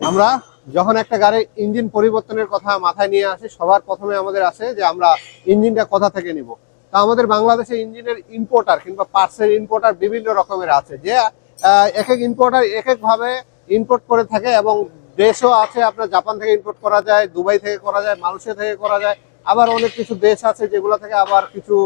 আমরা যখন একটা গাড়ির ইঞ্জিন পরিবর্তনের কথা মাথায় নিয়ে আসি, সবার প্রথমে আমাদের আসে যে আমরা ইঞ্জিনটা কোথা থেকে নিব। তা আমাদের বাংলাদেশে ইঞ্জিনের ইম্পোর্টার কিংবা পার্টসের ইম্পোর্টার বিভিন্ন রকমের আছে, যে এক এক ইম্পোর্টার এক এক ভাবে ইম্পোর্ট করে থাকে। এবং দেশও আছে, আপনার জাপান থেকে ইম্পোর্ট করা যায়, দুবাই থেকে করা যায়, মালয়েশিয়া থেকে করা যায়। আবার অনেক কিছু দেশ আছে যেগুলো থেকে আবার কিছু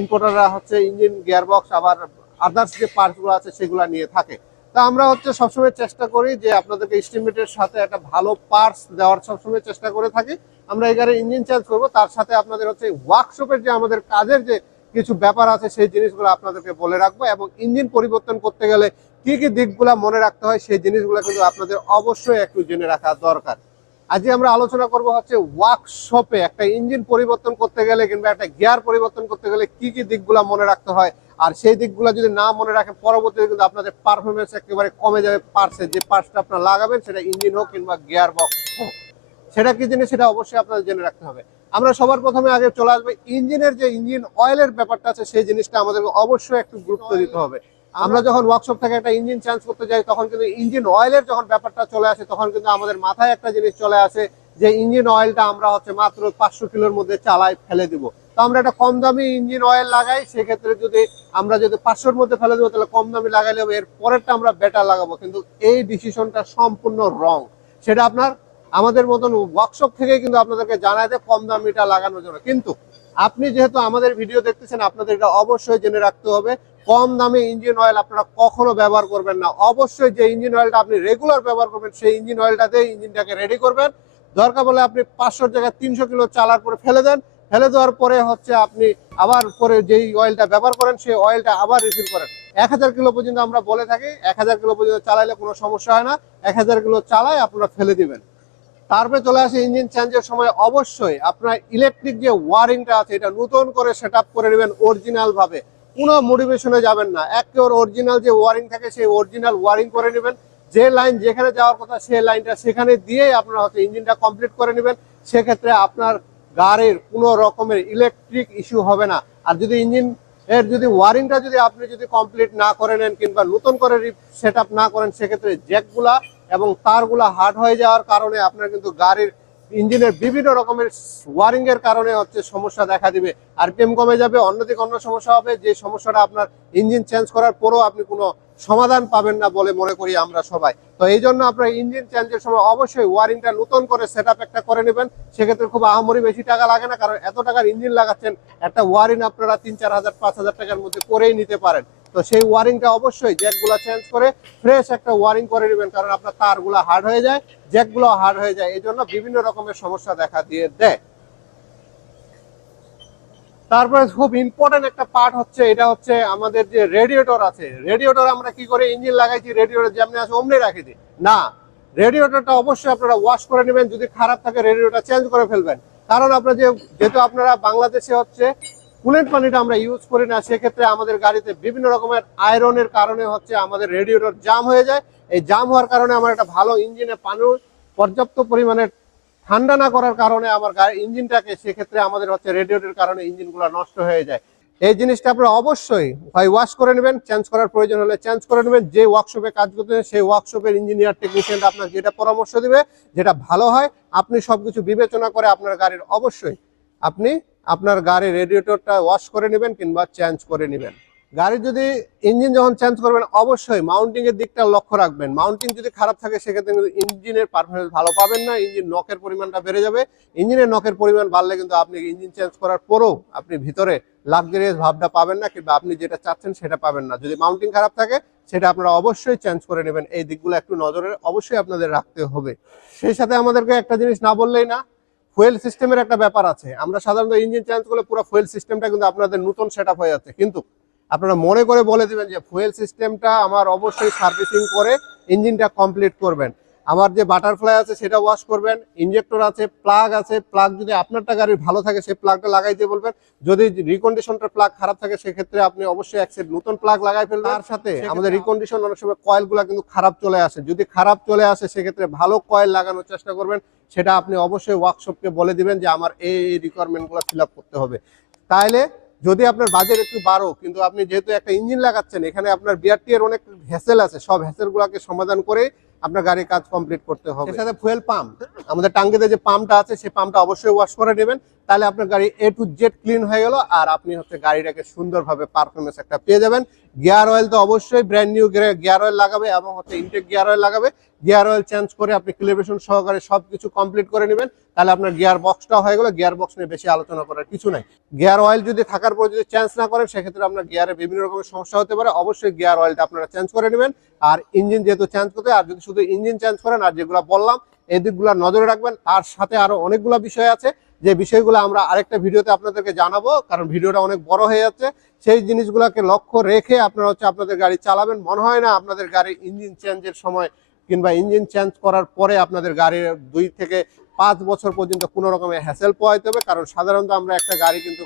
ইম্পোর্টাররা হচ্ছে ইঞ্জিন গিয়ারবক্স আবার আদার্স যে পার্টসগুলো আছে সেগুলো নিয়ে থাকে। তা আমরা হচ্ছে সবসময় চেষ্টা করি যে আপনাদেরকে এস্টিমেটের সাথে একটা ভালো পার্টস দেওয়ার সবসময় চেষ্টা করে থাকি। আমরা এই গাড়ির ইঞ্জিন চেঞ্জ করবো, তার সাথে আপনাদের হচ্ছে ওয়ার্কশপের যে আমাদের কাজের যে কিছু ব্যাপার আছে সেই জিনিসগুলো আপনাদেরকে বলে রাখবো। এবং ইঞ্জিন পরিবর্তন করতে গেলে কি কি দিকগুলো মনে রাখতে হয় সেই জিনিসগুলো কিন্তু আপনাদের অবশ্যই একটু জেনে রাখা দরকার। আজকে আমরা আলোচনা করব হচ্ছে ওয়ার্কশপে একটা ইঞ্জিন পরিবর্তন করতে গেলে কিংবা একটা গিয়ার পরিবর্তন করতে গেলে কি কি দিকগুলো মনে রাখতে হয়। আর সেই দিকগুলো যদি না মনে রাখেন, পরবর্তীতে কিন্তু আপনাদের পারফরমেন্স একেবারে কমে যাবে। পার্টসে যে পার্টসটা আপনারা লাগাবেন, সেটা ইঞ্জিন হোক কিংবা গিয়ার বক্স হোক, সেটা কি জিনিস সেটা অবশ্যই আপনাদের জেনে রাখতে হবে। আমরা সবার প্রথমে আগে চলে আসবে ইঞ্জিনের যে ইঞ্জিন অয়েলের ব্যাপারটা আছে, সেই জিনিসটা আমাদেরকে অবশ্যই একটু গুরুত্ব দিতে হবে। আমরা যখন ওয়ার্কশপ থেকে একটা ইঞ্জিন চেঞ্জ করতে যাই, তখন কিন্তু ইঞ্জিন অয়েলের যখন ব্যাপারটা চলে আসে, তখন কিন্তু আমাদের মাথায় একটা জিনিস চলে আসে যে ইঞ্জিন অয়েলটা আমরা হচ্ছে মাত্র 500 কিলোর মধ্যে চালাই ফেলে দিব। তো আমরা একটা কম দামি ইঞ্জিন অয়েল লাগাই, সেক্ষেত্রে যদি আমরা যদি 500-র মধ্যে ফেলে দেবো, তাহলে কম দামি লাগাইলে হবে, এর পরেরটা আমরা বেটার লাগাবো। কিন্তু এই ডিসিশনটা সম্পূর্ণ রং। সেটা আপনার আমাদের মতন ওয়ার্কশপ থেকে কিন্তু আপনাদেরকে জানায় দেয় কম দামিটা লাগানোর জন্য। কিন্তু আপনি যেহেতু আমাদের ভিডিও দেখতেছেন, আপনাদের এটা অবশ্যই জেনে রাখতে হবে কম দামে ইঞ্জিন অয়েল আপনারা কখনো ব্যবহার করবেন না। অবশ্যই যে ইঞ্জিন অয়েলটা আপনি রেগুলার ব্যবহার করবেন, সেই ইঞ্জিন অয়েলটাতে ইঞ্জিনটাকে রেডি করবেন। দরকার বলে আপনি 500 জায়গায় 300 কিলো চালার পরে ফেলে দেন। ফেলে দেওয়ার পরে হচ্ছে আপনি আবার পরে যেই অয়েলটা ব্যবহার করেন, সেই অয়েলটা আবার রিফিল করেন। 1000 কিলো পর্যন্ত আমরা বলে থাকি, 1000 কিলো পর্যন্ত চালাইলে কোনো সমস্যা হয় না। 1000 কিলো চালায় আপনারা ফেলে দিবেন। তারপরে চলে আসে ইঞ্জিন চেঞ্জের সময় অবশ্যই আপনার ইলেকট্রিক যে ওয়ারিংটা আছে, এটা নতুন করে সেট আপ করে নেবেন অরিজিনাল ভাবে। কোনো মোটিভেশনে যাবেন না, একেবারে অরিজিনাল যে ওয়ারিং থাকে সেই অরিজিনাল ওয়ারিং করে নেবেন। যে লাইন যেখানে যাওয়ার কথা সেই লাইনটা সেখানে দিয়েই আপনারা হচ্ছে ইঞ্জিনটা কমপ্লিট করে নেবেন। সেক্ষেত্রে আপনার গাড়ির কোনো রকমের ইলেকট্রিক ইস্যু হবে না। আর যদি ইঞ্জিন এর যদি ওয়ারিংটা যদি আপনি যদি কমপ্লিট না করে নেন কিংবা নতুন করে সেট আপ না করেন, সেক্ষেত্রে জ্যাকগুলা এবং তারগুলা হার্ড হয়ে যাওয়ার কারণে আপনার কিন্তু গাড়ির ইঞ্জিনের বিভিন্ন রকমের ওয়ারিং এর কারণে হচ্ছে সমস্যা দেখা দিবে। আরপিএম কমে যাবে, অন্যদিকে অন্য সমস্যা হবে, যে সমস্যাটা আপনার ইঞ্জিন চেঞ্জ করার পরও আপনি কোনো সমাধান পাবেন না বলে মনে করি আমরা সবাই। তো এই জন্য আপনার ইঞ্জিন চেঞ্জের সময় অবশ্যই ওয়ারিংটা নতুন করে সেট আপ একটা করে নেবেন। সেক্ষেত্রে খুব আহামরি বেশি টাকা লাগে না, কারণ এত টাকার ইঞ্জিন লাগাচ্ছেন, একটা ওয়ারিং আপনারা 3-4 হাজার 5,000 টাকার মধ্যে করেই নিতে পারেন। তো সেই ওয়ারিংটা অবশ্যই জ্যাকগুলা চেঞ্জ করে ফ্রেশ একটা ওয়ারিং করে নেবেন, কারণ আপনার তারগুলা হার্ড হয়ে যায়, জ্যাকগুলো হার্ড হয়ে যায়, এই জন্য বিভিন্ন রকমের সমস্যা দেখা দিয়ে দেয়। তারপরে খুব ইম্পর্টেন্ট একটা পার্ট হচ্ছে, এটা হচ্ছে আমাদের যে রেডিয়েটর আছে। রেডিয়েটর আমরা কি করে ইঞ্জিন লাগাইছি, রেডিয়েটর যেমনি আছে অমনি রাখি দিই না। রেডিয়েটরটা অবশ্যই আপনারা ওয়াশ করে নেবেন, যদি খারাপ থাকে রেডিয়েটর চেঞ্জ করে ফেলবেন। কারণ আপনারা যেহেতু আপনারা বাংলাদেশে হচ্ছে কুলেন্ট পানিটা আমরা ইউজ করি না, সেক্ষেত্রে আমাদের গাড়িতে বিভিন্ন রকমের আয়রনের কারণে হচ্ছে আমাদের রেডিয়েটর জাম হয়ে যায়। এই জাম হওয়ার কারণে আমার একটা ভালো ইঞ্জিনে পানি পর্যাপ্ত পরিমাণে ঠান্ডা না করার কারণে আমার গাড়ি ইঞ্জিনটাকে, সেক্ষেত্রে আমাদের হচ্ছে রেডিয়েটরের কারণে ইঞ্জিনগুলো নষ্ট হয়ে যায়। এই জিনিসটা আপনারা অবশ্যই হয় ওয়াশ করে নেবেন, চেঞ্জ করার প্রয়োজন হলে চেঞ্জ করে নেবেন। যে ওয়ার্কশপে কাজ করতেছেন সেই ওয়ার্কশপের ইঞ্জিনিয়ার টেকনিশিয়ানরা আপনার যেটা পরামর্শ দিবে, যেটা ভালো হয়, আপনি সবকিছু বিবেচনা করে আপনার গাড়ির অবশ্যই আপনি আপনার গাড়ির রেডিয়েটরটা ওয়াশ করে নেবেন কিংবা চেঞ্জ করে নেবেন। গাড়ির যদি ইঞ্জিন যখন চেঞ্জ করবেন, অবশ্যই মাউন্টিং এর দিকটা লক্ষ্য রাখবেন। মাউন্টিং যদি খারাপ থাকে, সেক্ষেত্রে কিন্তু ইঞ্জিনের পারফরমেন্স ভালো পাবেন না, ইঞ্জিন নকের পরিমাণটা বেড়ে যাবে। ইঞ্জিনের নকের পরিমাণ বাড়লে কিন্তু আপনি ইঞ্জিন চেঞ্জ করার পরেও আপনি ভিতরে লাক্সারিয়াস ভাবটা পাবেন না, কিংবা আপনি যেটা চাচ্ছেন সেটা পাবেন না। যদি মাউন্টিং খারাপ থাকে, সেটা আপনারা অবশ্যই চেঞ্জ করে নেবেন। এই দিকগুলো একটু নজরে অবশ্যই আপনাদের রাখতে হবে। সেই সাথে আমাদেরকে একটা জিনিস না বললেই না, ফুয়েল সিস্টেমের একটা ব্যাপার আছে। আমরা সাধারণত ইঞ্জিন চেঞ্জ করলে পুরো ফুয়েল সিস্টেমটা কিন্তু আপনাদের নতুন সেট আপ হয়ে যাচ্ছে, কিন্তু আপনারা মনে করে বলে দিবেন যে ফুয়েল সিস্টেমটা আমার অবশ্যই সার্ভিসিং করে ইঞ্জিনটা কমপ্লিট করবেন। আমার যে বাটারফ্লাই আছে সেটা ওয়াশ করবেন, ইনজেক্টর আছে, প্লাগ আছে, প্লাগ যদি আপনারটা গাড়ির ভালো থাকে সেই প্লাগটা লাগাই দিয়ে বলবেন। যদি রিকন্ডিশনটার প্লাগ খারাপ থাকে, সেক্ষেত্রে আপনি অবশ্যই এক সেট নতুন প্লাগ লাগাই ফেলবেন। তার সাথে আমাদের রিকন্ডিশন অনেক সময় কয়েলগুলো কিন্তু খারাপ চলে আসে, যদি খারাপ চলে আসে সেক্ষেত্রে ভালো কয়েল লাগানোর চেষ্টা করবেন। সেটা আপনি অবশ্যই ওয়ার্কশপকে বলে দিবেন যে আমার এই রিকোয়ারমেন্টগুলো ফিল আপ করতে হবে। তাইলে যদি আপনার বাজেট একটু বাড়ো, কিন্তু আপনি যেহেতু একটা ইঞ্জিন লাগাচ্ছেন, এখানে আপনার বিআরটি এর অনেক হ্যাসেল আছে, সব হ্যাসেলগুলোকে সমাধান করে আপনার গাড়ির কাজ কমপ্লিট করতে হবে। এর সাথে ফুয়েল পাম্প, আমাদের টাঙ্গিতে যে পাম্পটা আছে সেই পাম্পটা অবশ্যই ওয়াশ করে নেবেন, তাহলে আপনার গাড়ি A to Z ক্লিন হয়ে গেল আর আপনি গাড়িটাকে সুন্দরভাবে পারফরমেন্স একটা পেয়ে যাবেন। গিয়ার অয়েল তো অবশ্যই ব্র্যান্ড নিউ গিয়ার অয়েল লাগাবে এবং ইনটেক গিয়ার অয়েল লাগাবে। গিয়ার অয়েল চেঞ্জ করে আপনি ক্যালিব্রেশন সহকারে সবকিছু কমপ্লিট করে নেবেন, তাহলে আপনার গিয়ার বক্সটা হয়ে গেল। গিয়ার বক্স নিয়ে বেশি আলোচনা করার কিছু নাই। গিয়ার অয়েল যদি থাকার পর যদি চেঞ্জ না করেন সেক্ষেত্রে আপনার গিয়ারে বিভিন্ন রকমের সমস্যা হতে পারে। অবশ্যই গিয়ার অয়েলটা আপনারা চেঞ্জ করে নেবেন। আর ইঞ্জিন যেহেতু চেঞ্জ করতে, আর যদি শুধু ইঞ্জিন চেঞ্জ করেন আর যেগুলো বললাম এই দিকগুলো নজরে রাখবেন। তার সাথে আরো অনেকগুলো বিষয় আছে যে বিষয়গুলো আমরা আরেকটা ভিডিওতে আপনাদেরকে জানাবো, কারণ ভিডিওটা অনেক বড় হয়ে যাচ্ছে। সেই জিনিসগুলোকে লক্ষ্য রেখে আপনারা আপনাদের গাড়ি চালাবেন। মনে হয় না আপনাদের গাড়ির ইঞ্জিন চেঞ্জের সময় কিংবা ইঞ্জিন চেঞ্জ করার পরে আপনাদের গাড়ির 2 থেকে 5 বছর পর্যন্ত কোনো রকমের হ্যাসেল পোহাইতে হবে। কারণ সাধারণত আমরা একটা গাড়ি কিন্তু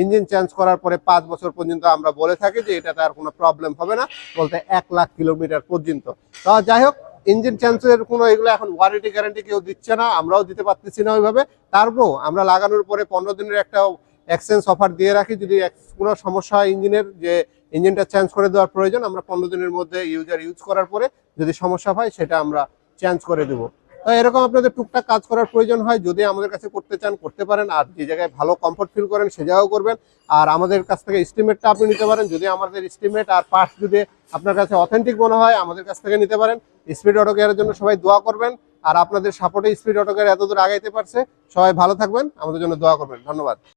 ইঞ্জিন চেঞ্জ করার পরে 5 বছর পর্যন্ত আমরা বলে থাকি যে এটাতে আর কোনো প্রবলেম হবে না, বলতে 1 লাখ কিলোমিটার পর্যন্ত। তো যাই হোক, ইঞ্জিন চেঞ্জের কোনো এগুলো এখন ওয়ারেন্টি গ্যারান্টি কেউ দিচ্ছে না, আমরাও দিতে পারতেছি না ওইভাবে। তারপরেও আমরা লাগানোর পরে 15 দিনের একটা এক্সচেঞ্জ অফার দিয়ে রাখি। যদি কোনো সমস্যা হয় ইঞ্জিনের, যে ইঞ্জিনটা চেঞ্জ করে দেওয়ার প্রয়োজন, আমরা 15 দিনের মধ্যে ইউজ করার পরে যদি সমস্যা হয় সেটা আমরা চেঞ্জ করে দেবো। তো এরকম আপনাদের টুকটাক কাজ করার প্রয়োজন হয়, যদি আমাদের কাছে করতে চান করতে পারেন। আর যে জায়গায় ভালো কমফোর্ট ফিল করেন সে জায়গাও করবেন। আর আমাদের কাছ থেকে এস্টিমেটটা আপনি নিতে পারেন। যদি আমাদের এস্টিমেট আর পার্টস যদি আপনার কাছে অথেন্টিক মনে হয় আমাদের কাছ থেকে নিতে পারেন। স্পিড অটো কেয়ারের জন্য সবাই দোয়া করবেন। আর আপনাদের সাপোর্টে স্পিড অটো কেয়ার এতদূর আগাইতে পারছে। সবাই ভালো থাকবেন, আমাদের জন্য দোয়া করবেন। ধন্যবাদ।